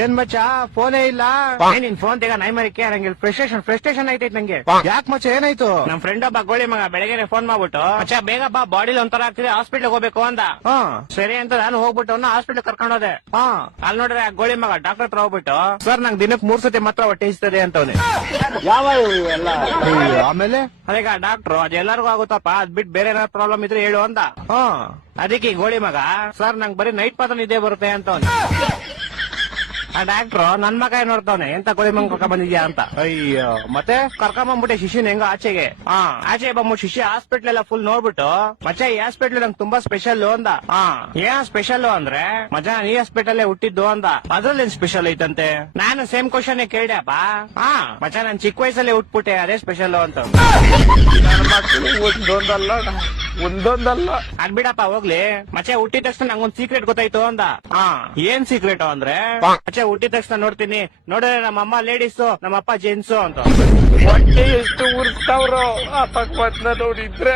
ಏನ್ ಮಚ್ಚ ಫೋನೇ ಇಲ್ಲ. ನಿನ್ ಫೋನ್ ತೆಗ ನೈ ಮರಿಕೆ ನಂಗೆ ಫ್ರಸ್ಟ್ರೇಷನ್ ಐತೈತ್ ನಂಗೆ. ಯಾಕೆ ಮಚ್ಚ ಏನಾಯ್ತು? ನಮ್ ಫ್ರೆಂಡ್ ಒಬ್ಬ ಗೋಳಿ ಮಗ ಬೆಳಗ್ಗೆ ಫೋನ್ ಮಾಡ್ಬಿಟ್ಟು ಮಚ್ಚ ಬೇಗ ಬಾ ಬಾಡಿಲಿ ಒಂಥರ ಆಗ್ತಿದೆ ಹಾಸ್ಪಿಟ್ಲ್ ಹೋಗ್ಬೇಕು ಅಂದ. ಸರಿ ಅಂತ ನಾನು ಹೋಗ್ಬಿಟ್ಟು ಹಾಸ್ಪಿಟ್ಲ್ ಕರ್ಕೊಂಡು ಹೋದೆ. ಅಲ್ಲಿ ನೋಡ್ರೆ ಆ ಗೋಳಿ ಮಗ ಡಾಕ್ಟರ್ ಹತ್ರ ಹೋಗ್ಬಿಟ್ಟು ಸರ್ ನಂಗೆ ದಿನಕ್ಕೆ 3 ಸತಿ ಮಾತ್ರ ಹೊಟ್ಟೆ ಇಸ್ತದೆ ಅಂತವ್ನೆ. ಯಾವ ಎಲ್ಲ ಆಮೇಲೆ ಅದೀಗ ಡಾಕ್ಟ್ರು ಅದೆಲ್ಲರಿಗೂ ಆಗುತ್ತಪ್ಪ ಅದ್ ಬಿಟ್ಟು ಬೇರೆ ಏನಾದ್ರು ಪ್ರಾಬ್ಲಮ್ ಇದ್ರೆ ಹೇಳು ಅಂದ. ಅದಕ್ಕೆ ಈ ಗೋಳಿ ಮಗ ಸರ್ ನಂಗೆ ಬರೀ ನೈಟ್ ಮಾತ್ರ ನಿದ್ದೆ ಬರುತ್ತೆ ಅಂತವ್ನೆ. ಆ ಡಾಕ್ಟ್ರು ನನ್ ಮಗ ನೋಡ್ತಾವನೆ ಎಂತ ಗೋಳಿ ಮಂಗ್ ಕರ್ಕೊಂಡ್ ಬಂದಿದ್ಯಾ ಅಂತ. ಅಯ್ಯೋ ಮತ್ತೆ ಕರ್ಕೊಂಬಂದ್ಬಿಟ್ಟೆ ಶಿಷ್ಯನ್ ಹೆಂಗ ಆಚೆಗೆ. ಆಚೆ ಬಂದ್ಬಿಟ್ಟು ಶಿಷ್ಯ ಹಾಸ್ಪಿಟ್ಲ್ ಎಲ್ಲ ಫುಲ್ ನೋಡ್ಬಿಟ್ಟು ಮಚ್ಚ ಈ ಹಾಸ್ಪಿಟ್ಲ್ ನಂಗೆ ತುಂಬಾ ಸ್ಪೆಷಲ್ ಅಂದ. ಏನ್ ಸ್ಪೆಷಲ್ ಅಂದ್ರೆ ಮಜ ಈ ಹಾಸ್ಪಿಟಲ್ ಹುಟ್ಟಿದ್ದು ಅಂದ. ಅದ್ರಲ್ಲಿ ಏನ್ ಸ್ಪೆಷಲ್ ಐತಂತೆ? ನಾನು ಸೇಮ್ ಕ್ವಶನ್ ಕೇಳ್ದಪ್ಪ. ಮಚ್ಚ ನಾನ್ ಚಿಕ್ಕ ವಯಸ್ಸಲ್ಲೇ ಹುಟ್ಬಿಟ್ಟೆ ಅದೇ ಸ್ಪೆಷಲ್ ಅಂತ. ಒಂದೊಂದಲ್ಲ ಅದ್ಬಿಡಪ್ಪ ಹೋಗ್ಲಿ. ಮಚ್ಚೆ ಹುಟ್ಟಿದ ತಕ್ಷಣ ನಂಗೊಂದ್ ಸೀಕ್ರೆಟ್ ಗೊತ್ತಾಯ್ತು ಅಂದ. ಏನ್ ಸೀಕ್ರೆಟ್ ಅಂದ್ರೆ ಮಚ್ಚೆ ಹುಟ್ಟಿದ ತಕ್ಷಣ ನೋಡ್ತೀನಿ ನೋಡಿದ್ರೆ ನಮ್ಮಮ್ಮ ಲೇಡೀಸು ನಮ್ಮಪ್ಪ ಜೆಂಟ್ಸು ಅಂತ. ಹೊಟ್ಟೆ ಎಷ್ಟು ಉರ್ಸ್ತಾವ್ರೋ ಆ ಪಕ್ಕ ನೋಡಿದ್ರೆ